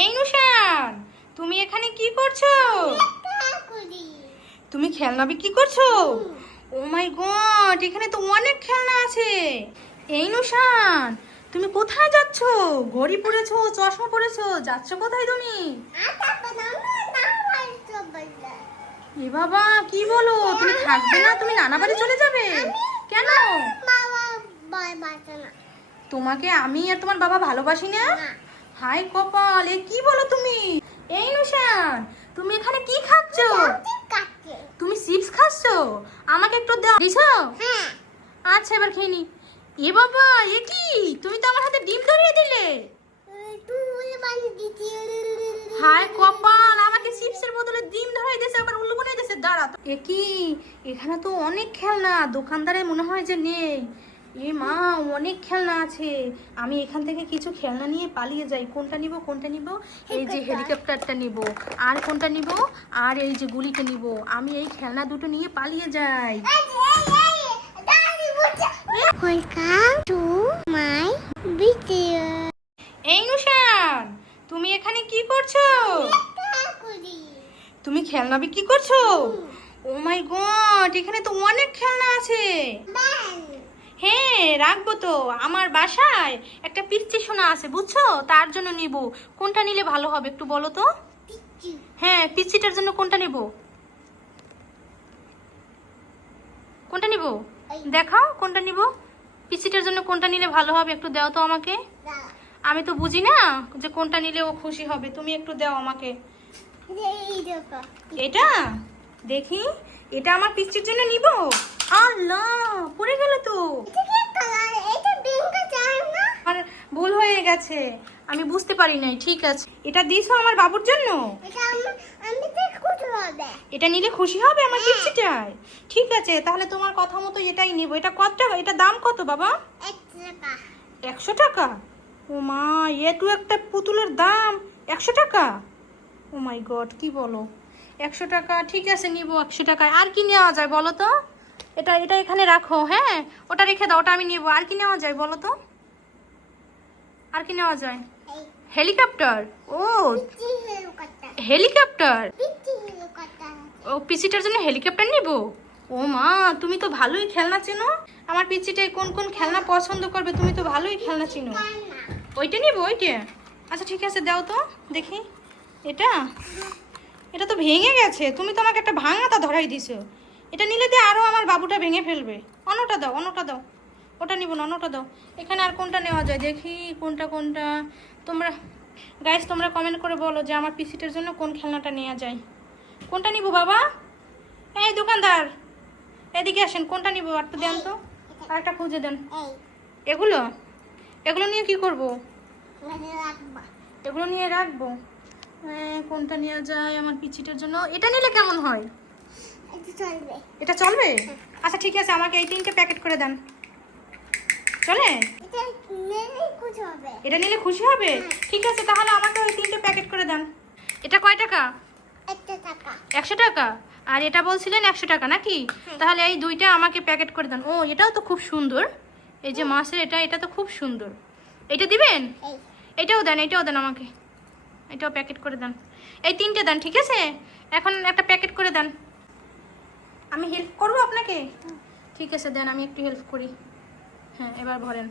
এই নুশান, তুমি এখানে কি করছো? তুমি খেলনা বিক্রি করছো? ও মাই গড, এখানে তো অনেক খেলনা আছে। এই নুশান, তুমি কোথায় যাচ্ছ? ঘড়ি পরেছো, চশমা পরেছো, যাচ্ছ কোথায় তুমি? এ বাবা, কি বলো? তুমি থাকবে না? তুমি নানা বাড়ি চলে যাবে? কেন? তোমাকে আমি আর তোমার বাবা ভালোবাসি না? হাই কপাল, এ কি বলো তুমি? এই নুশান, তুমি এখানে কি খাচ্ছ? তুমি চিপস খাচ্ছ? আমাকে একটু দাও। দিছো? আচ্ছা, এবার খেয়ে নি। এ বাবা, এ কি? তুমি তো আমার হাতে ডিম ধরিয়ে দিলে। হাই কপাল, আমাকে চিপসের বদলে ডিম ধরাই দিয়েছে, আবার উল্লু বানিয়ে দিয়েছে। দাঁড়া তো। এ কি? এখানে তো অনেক খেলনা, দোকানদারে মনে হয় যে নেই। এ মা, অনেক খেলনা আছে। আমি এখান থেকে কিছু খেলনা নিয়ে পালিয়ে যাই। কোনটা নিব, কোনটা নিব? এই যে হেলিকপ্টারটা নিব। আর কোনটা নিব? আর এই যে গুলিটা নিব। আমি এই খেলনা দুটো নিয়ে পালিয়ে যাই। এই নুশান, তুমি এখানে কি করছো? তুমি খেলনা বিক্রি করছো? ও মাই গড, এখানে তো অনেক খেলনা আছে। হ্যাঁ, রাখবো তো। আমার বাসায় একটা পিচ্চি সোনা আছে, বুঝছো? তার জন্য নিব। কোনটা নিলে ভালো হবে একটু বলো তো? হ্যাঁ, পিচ্চিটার জন্য কোনটা নিব? কোনটা নিব? দেখাও কোনটা নিব। পিচ্চিটার জন্য কোনটা নিলে ভালো হবে একটু দাও তো আমাকে। আমি তো বুঝি না যে কোনটা নিলে ও খুশি হবে, তুমি একটু দাও আমাকে। এটা দেখি, এটা আমার পিচ্চির জন্য নিব। আল্লাহ, পড়ে গেল তো। আর ভুল হয়ে গেছে, আমি বুঝতে পারি নাই। ঠিক আছে, এটা দিছো আমার বাবুর জন্য। এটা নিলে খুশি হবে আমার পিচ্চিটায়। ঠিক আছে, তাহলে তোমার কথা মতো এটাই নিব। এটা কত টাকা? এটা দাম কত বাবা? 100 টাকা? ও মা, এটু একটা পুতুলের দাম 100 টাকা? ও মাই গড, কি বলো? 100 টাকা? ঠিক আছে, নিব 100 টাকায়। আর কি নেওয়া যায় বলো তো? এটা এটা এখানে রাখো। হ্যাঁ, ওটা রেখে দাও, ওটা আমি নিব। আর কি নেওয়া যায় বলো তো? আর কি নেওয়া যায়? হেলিকপ্টার? ও, হেলিকপ্টার। ও, পিচিটার জন্য হেলিকপ্টার নিব? ও মা, তুমি তো ভালোই খেলনা চেনো। আমার পিচিটাই কোন কোন খেলনা পছন্দ করবে, তুমি তো ভালোই খেলনা চেনো। ওইটা নিব, ওইটা? আচ্ছা ঠিক আছে, দাও তো দেখি। এটা এটা তো ভেঙে গেছে। তুমি তো আমাকে একটা ভাঙাতা ধরাই দিছো। এটা নিলে দিয়ে আরও আমার বাবুটা ভেঙে ফেলবে। অন্যটা দাও, অন্যটা দাও। ওটা নিব না, অন্যটা দাও। এখানে আর কোনটা নেওয়া যায় দেখি। কোনটা কোনটা তোমরা গাইস, তোমরা কমেন্ট করে বলো যে আমার পিসিটার জন্য কোন খেলনাটা নেওয়া যায়। কোনটা নিব বাবা? এই দোকানদার, এদিকে আসেন। কোনটা নিব একটু দেন তো, আর একটা খুঁজে দেন। এগুলো এগুলো নিয়ে কি করব? এগুলো নিয়ে রাখবো। কোনটা নেওয়া যায় আমার পিচিটার জন্য? এটা নিলে কেমন হয়? এটা চলবে? আচ্ছা ঠিক আছে, আমাকে এই 3টে প্যাকেট করে দেন। চলে? এটা নিলে খুশি হবে? ঠিক আছে, তাহলে আমাকে ওই 3টে প্যাকেট করে দেন। এটা কয় টাকা? 100 টাকা? আর এটা বলছিলেন 100 টাকা নাকি? তাহলে এই 2টা আমাকে প্যাকেট করে দেন। ও, এটাও তো খুব সুন্দর। এই যে মাছের এটা, এটা তো খুব সুন্দর। এটা দিবেন? এটাও দেন, এটাও দেন আমাকে। এটাও প্যাকেট করে দেন। এই 3টে দেন, ঠিক আছে? এখন একটা প্যাকেট করে দেন। আমি হেল্প করবো আপনাকে? ঠিক আছে, দেন, আমি একটু হেল্প করি। হ্যাঁ, এবার ভরেন,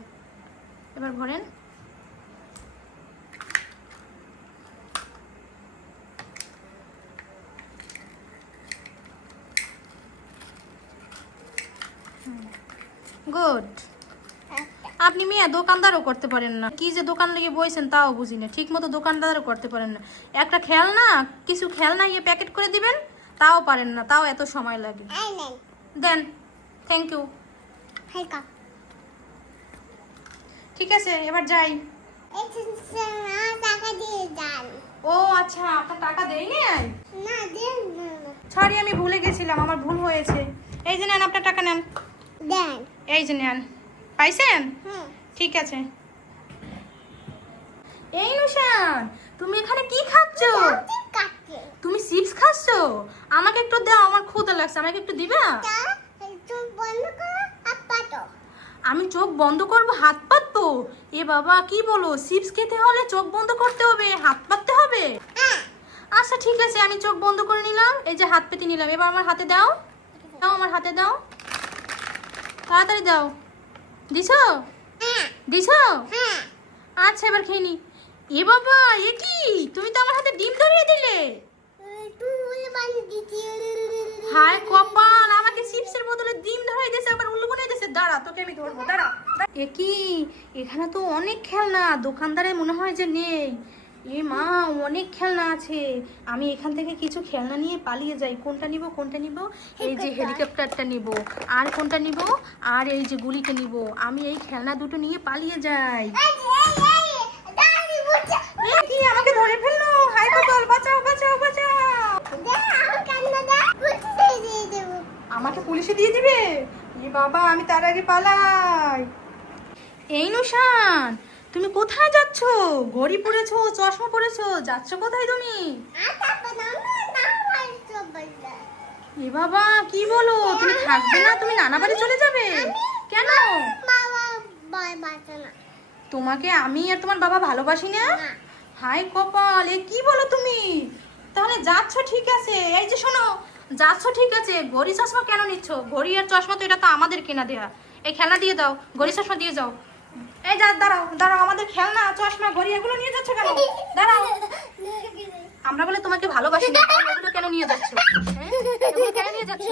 এবার ভরেন। গুড। আপনি মেয়ে দোকানদারও করতে পারেন না। কি যে দোকান লেগে বইছেন তাও বুঝি না। ঠিক মতো দোকানদারও করতে পারেন না। একটা খেলনা, কিছু খেলনা প্যাকেট করে দিবেন, তাও পারেন না। তাও এত সময় লাগে। দেন, থ্যাংক ইউ। ঠিক আছে, এবার যাই। ও আচ্ছা, আপনার টাকা দেই নাই? সরি, আমি ভুলে গেছিলাম, আমার ভুল হয়েছে। এই যে নেন, আপনার টাকা নেন। এই যে নেন। পাইছেন? ঠিক আছে। এই নুশান, তুমি এখানে কি খাচ্ছ? তুমি চিপস খাচ্ছ? আমাকে একটু দাও, আমার ক্ষুধা লাগছে, আমাকে একটু দিবা? আমি চোখ বন্ধ করবো, হাত পাতবো? এ বাবা, কি বলো? চিপস খেতে হলে চোখ বন্ধ করতে হবে, হাত পাততে হবে? আমি চোখ বন্ধ করে নিলাম, এই যে হাত পেতে নিলাম, এবার আমার হাতে দাও, দাও আমার হাতে দাও, তাড়াতাড়ি দাও। দিছো? দিছো? আচ্ছা এবার খেয়ে নি। এ বাবা, এ কি, তুমি তো আমার হাতে ডিম ধরিয়ে দিলে। হায় কপাল, আমাকে চিপসের বদলে ডিম ধরাই দিয়েছে, আবার উল্লু বানিয়ে দিয়েছে। দাঁড়া, তোকে আমি ধরবো, দাঁড়া। এ কি, এখানে তো অনেক খেলনা, দোকানদারে মনে হয় যে নেই। এ মা, অনেক খেলনা আছে। আমি এখান থেকে কিছু খেলনা নিয়ে পালিয়ে যাই। কোনটা নিব, কোনটা নিব? এই যে হেলিকপ্টারটা নিব, আর কোনটা নিব? আর এই যে গুলিটা নিব। আমি এই খেলনা দুটো নিয়ে পালিয়ে যাই। এ কি, আমাকে ধরে ফেললো। হায় কপাল, বাঁচাও বাঁচাও বাঁচাও। আমাকে পুলিশে দিয়ে দিবে? এ বাবা, আমি তার আগে পালাই। এই নুশান, তুমি কোথায় যাচ্ছ? ঘড়ি পরেছো, চশমা পরেছো, যাচ্ছ কোথায় তুমি? এ বাবা, কি বলো, তুমি থাকবে না? তুমি নানা বাড়ি চলে যাবে? কেন? তোমাকে আমি আর তোমার বাবা ভালোবাসি না? হাই কপাল, এ কি বলো তুমি? তাহলে যাচ্ছ ঠিক আছে, এই যে শোনো, যাচ্ছ ঠিক আছে, ঘড়ি চশমা কেন নিচ্ছ? ঘড়ি আর চশমা তো এটা তো আমাদের কেনা দেয়া। এই খেলনা দিয়ে দাও, ঘড়ি চশমা দিয়ে যাও। এই যা, দাঁড়াও দাঁড়াও, আমাদের খেলনা চশমা ঘড়ি এগুলো নিয়ে যাচ্ছ কেন? দাঁড়াও, আমরা বলে তোমাকে ভালোবাসি না, এগুলো কেন নিয়ে যাচ্ছ? হ্যাঁ, এগুলো কেন নিয়ে যাচ্ছ?